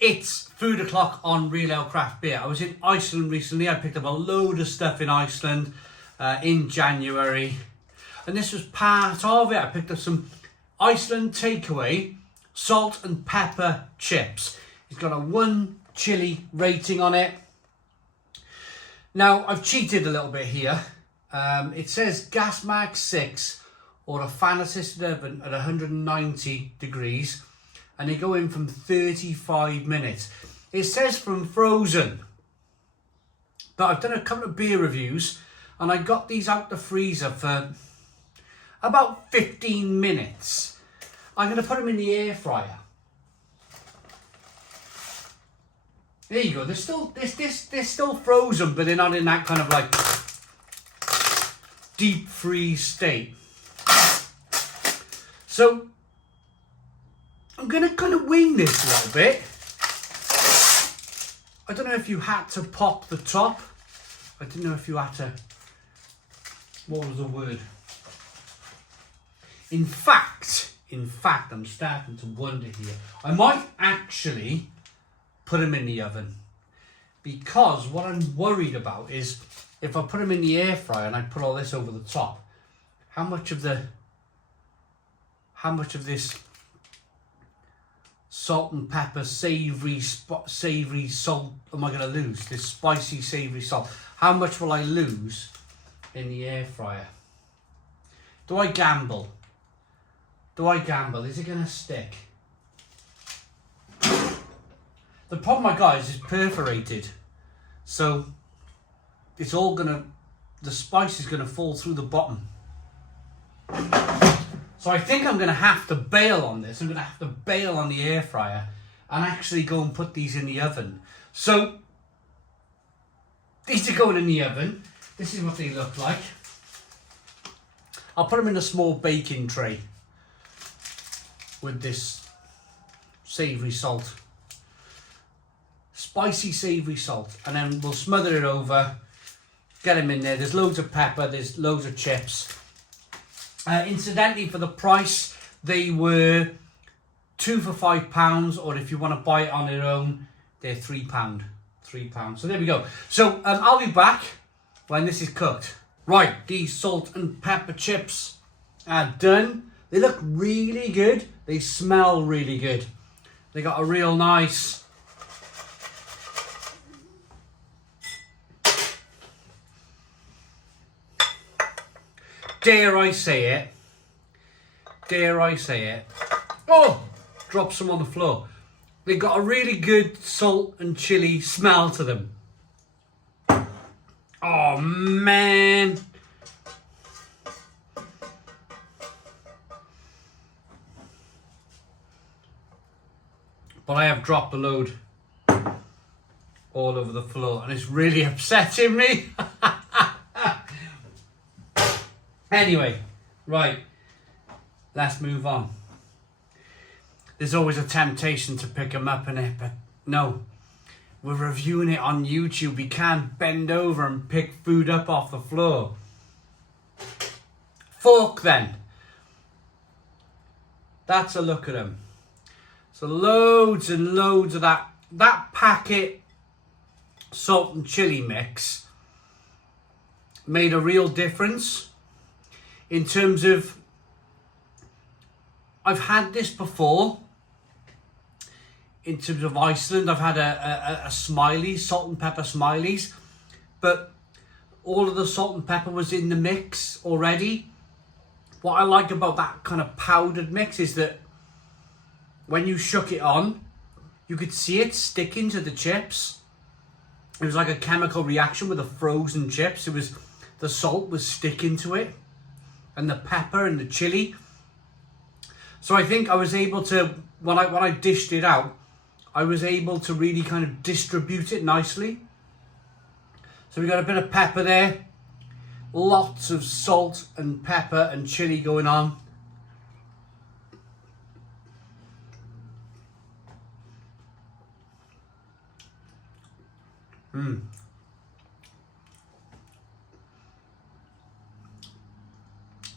It's food o'clock on Real Ale Craft Beer. I was in Iceland recently. I picked up a load of stuff in Iceland in January. And this was part of it. I picked up some Iceland Takeaway salt and pepper chips. It's got a 1 chili rating on it. Now, I've cheated a little bit here. It says gas mag 6 or a fan assisted oven at 190 degrees. And they go in from 35 minutes. It says from frozen. But I've done a couple of beer reviews and I got these out the freezer for about 15 minutes. I'm going to put them in the air fryer. There you go. They're still frozen, but they're not in that kind of like deep freeze state. So I'm going to kind of wing this a little bit. I don't know if you had to pop the top. I didn't know if you had to... What was the word? In fact, I'm starting to wonder here. I might actually put them in the oven. Because what I'm worried about is if I put them in the air fryer and I put all this over the top, how much of this salt and pepper, savoury salt am I going to lose? This spicy, savoury salt. How much will I lose in the air fryer? Do I gamble? Is it going to stick? The problem I got is it's perforated. So it's all going to... The spice is going to fall through the bottom. So I think I'm going to have to bail on this. I'm going to have to bail on the air fryer and actually go and put these in the oven. So these are going in the oven. This is what they look like. I'll put them in a small baking tray with this savoury salt. Spicy savoury salt. And then we'll smother it over. Get them in there. There's loads of pepper. There's loads of chips. Incidentally, for the price, they were 2 for £5, or if you want to buy it on their own, they're £3. So there we go. So I'll be back when this is cooked. Right, these salt and pepper chips are done. They look really good. They smell really good. They got a real nice... Dare I say it. Oh, drop some on the floor. They got a really good salt and chili smell to them. Oh man. But I have dropped a load all over the floor and it's really upsetting me. Anyway, right, let's move on. There's always a temptation to pick them up in it, but no. We're reviewing it on YouTube. We can't bend over and pick food up off the floor. Fork then. That's a look at them. So loads and loads of that packet salt and chili mix made a real difference. In terms of, I've had this before. In terms of Iceland, I've had a Smileys, salt and pepper Smileys. But all of the salt and pepper was in the mix already. What I like about that kind of powdered mix is that when you shook it on, you could see it sticking to the chips. It was like a chemical reaction with the frozen chips. The salt was sticking to it. And the pepper and the chili. So I think I was able to, when I dished it out, I was able to really kind of distribute it nicely. So we got a bit of pepper there. Lots of salt and pepper and chili going on.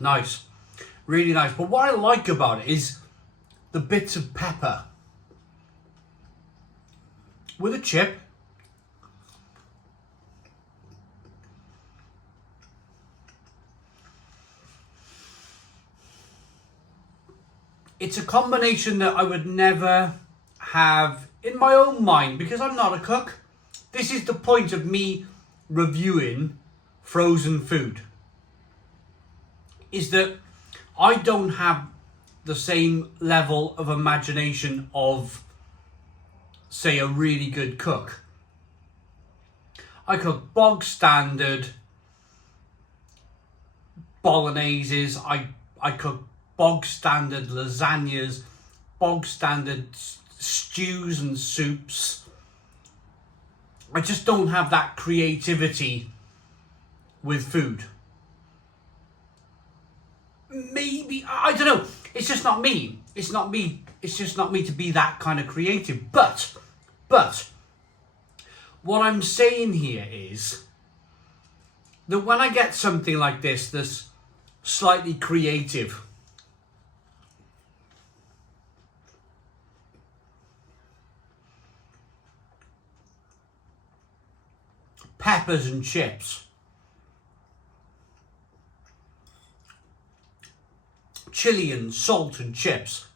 Nice, really nice. But what I like about it is the bits of pepper. with a chip. It's a combination that I would never have in my own mind because I'm not a cook. This is the point of me reviewing frozen food, is that I don't have the same level of imagination of, say, a really good cook. I cook bog standard bologneses, I cook bog standard lasagnas, bog standard stews and soups. I just don't have that creativity with food. Maybe, I don't know, it's just not me. It's just not me to be that kind of creative. But, what I'm saying here is that when I get something like this that's slightly creative, peppers and chips, chili and salt and chips.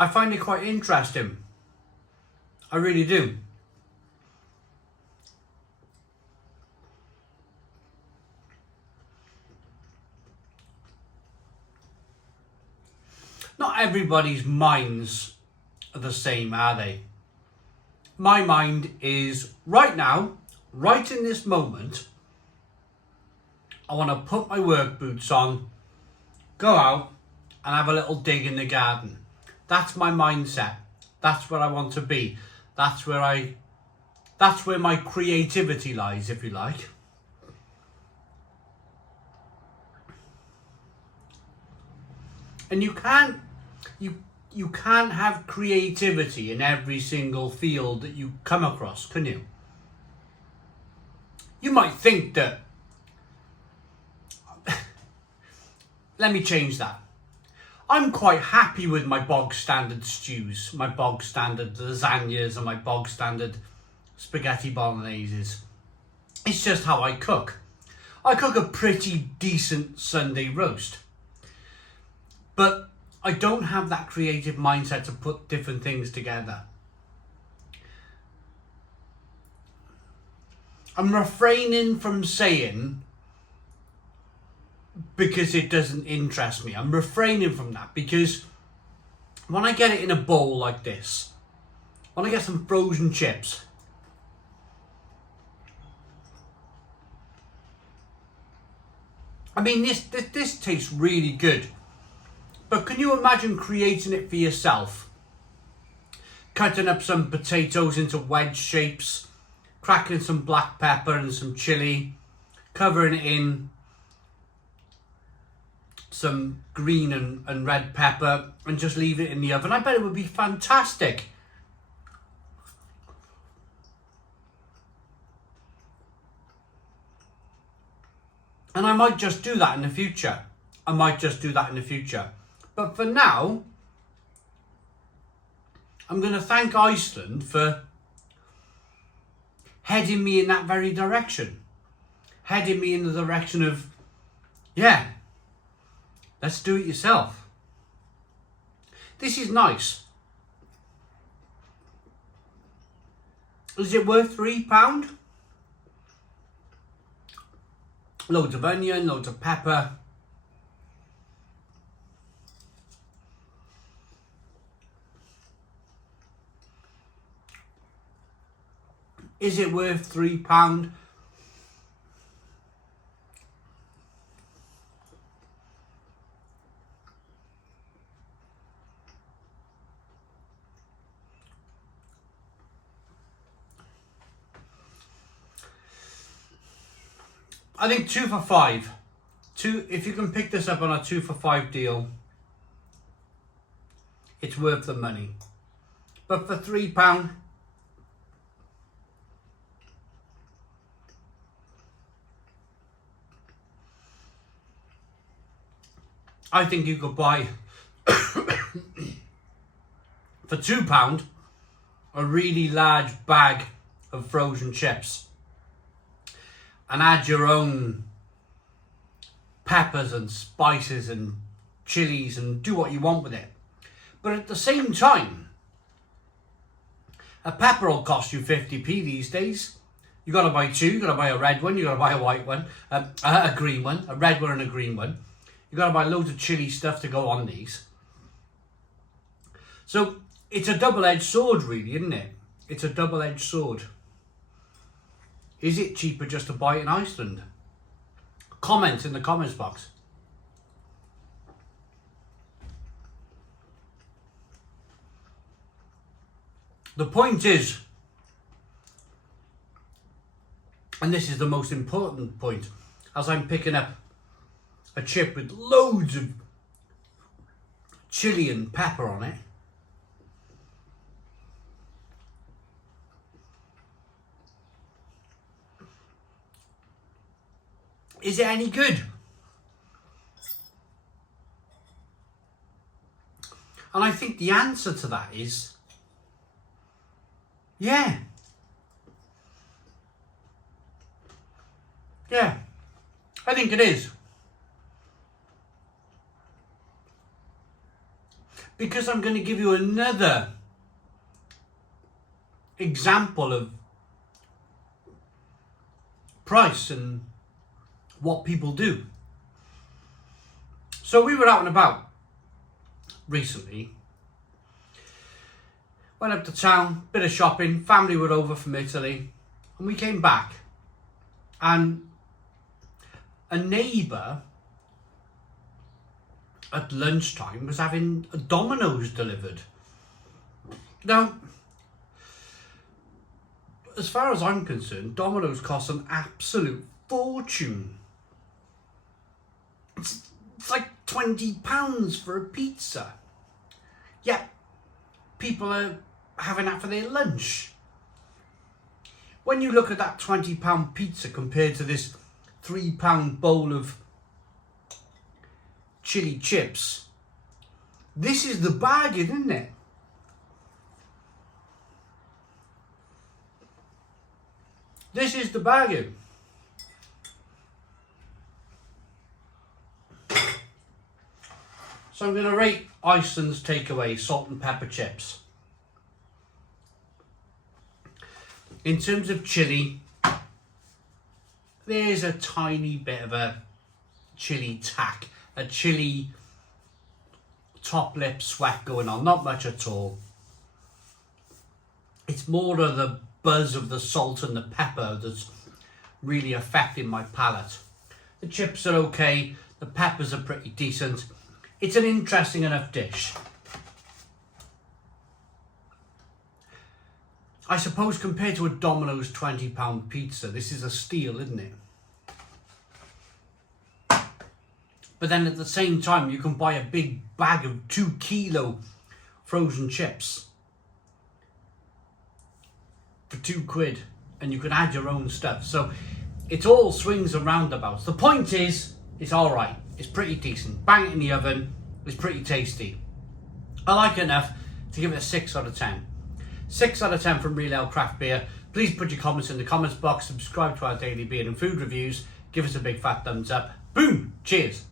I find it quite interesting. I really do. Not everybody's minds are the same, are they? My mind is right now, right in this moment, I want to put my work boots on, go out and have a little dig in the garden. That's my mindset. That's where I want to be. That's where my creativity lies, if you like. And you can't have creativity in every single field that you come across, can you? You might think that... Let me change that. I'm quite happy with my bog standard stews, my bog standard lasagnas and my bog standard spaghetti bologneses. It's just how I cook. I cook a pretty decent Sunday roast. But I don't have that creative mindset to put different things together. I'm refraining from saying because it doesn't interest me. I'm refraining from that because when I get it in a bowl like this, when I get some frozen chips, I mean, this tastes really good. But can you imagine creating it for yourself? Cutting up some potatoes into wedge shapes, cracking some black pepper and some chili, covering it in some green and red pepper and just leave it in the oven. I bet it would be fantastic. And I might just do that in the future. But for now, I'm going to thank Iceland for heading me in that very direction. Heading me in the direction of, yeah, let's do it yourself. This is nice. Is it worth £3? Loads of onion, loads of pepper. Is it worth £3? I think 2 for £5. If you can pick this up on a 2 for £5 deal, it's worth the money. But for £3, I think you could buy for £2 a really large bag of frozen chips and add your own peppers and spices and chilies and do what you want with it. But at the same time, a pepper will cost you 50p these days. You got to buy two. You got to buy a red one. You got to buy a white one, a green one, a red one and a green one. You got to buy loads of chili stuff to go on these. So it's a double-edged sword, really, isn't it? It's a double-edged sword. Is it cheaper just to buy it in Iceland? Comment in the comments box. The point is, and this is the most important point, as I'm picking up a chip with loads of chili and pepper on it, is it any good? And I think the answer to that is yeah. Yeah, I think it is. Because I'm going to give you another example of price and what people do. So we were out and about recently. Went up to town, bit of shopping, family were over from Italy, and we came back. And a neighbour at lunchtime was having a Domino's delivered. Now, as far as I'm concerned, Domino's costs an absolute fortune. It's like £20 for a pizza. Yeah, people are having that for their lunch. When you look at that £20 pizza compared to this £3 bowl of chili chips, this is the bargain, isn't it? This is the bargain. So I'm going to rate Iceland's takeaway salt and pepper chips. In terms of chili, there's a tiny bit of a chili tack, a chili top lip sweat going on, not much at all. It's more of the buzz of the salt and the pepper that's really affecting my palate. The chips are okay, the peppers are pretty decent. It's an interesting enough dish. I suppose compared to a Domino's £20 pizza, this is a steal, isn't it? But then at the same time, you can buy a big bag of 2 kilo frozen chips for £2 and you can add your own stuff. So it's all swings and roundabouts. The point is, it's all right. It's pretty decent. Bang it in the oven. It's pretty tasty. I like it enough to give it a 6 out of 10. 6 out of 10 from Real Ale Craft Beer. Please put your comments in the comments box. Subscribe to our daily beer and food reviews. Give us a big fat thumbs up. Boom. Cheers.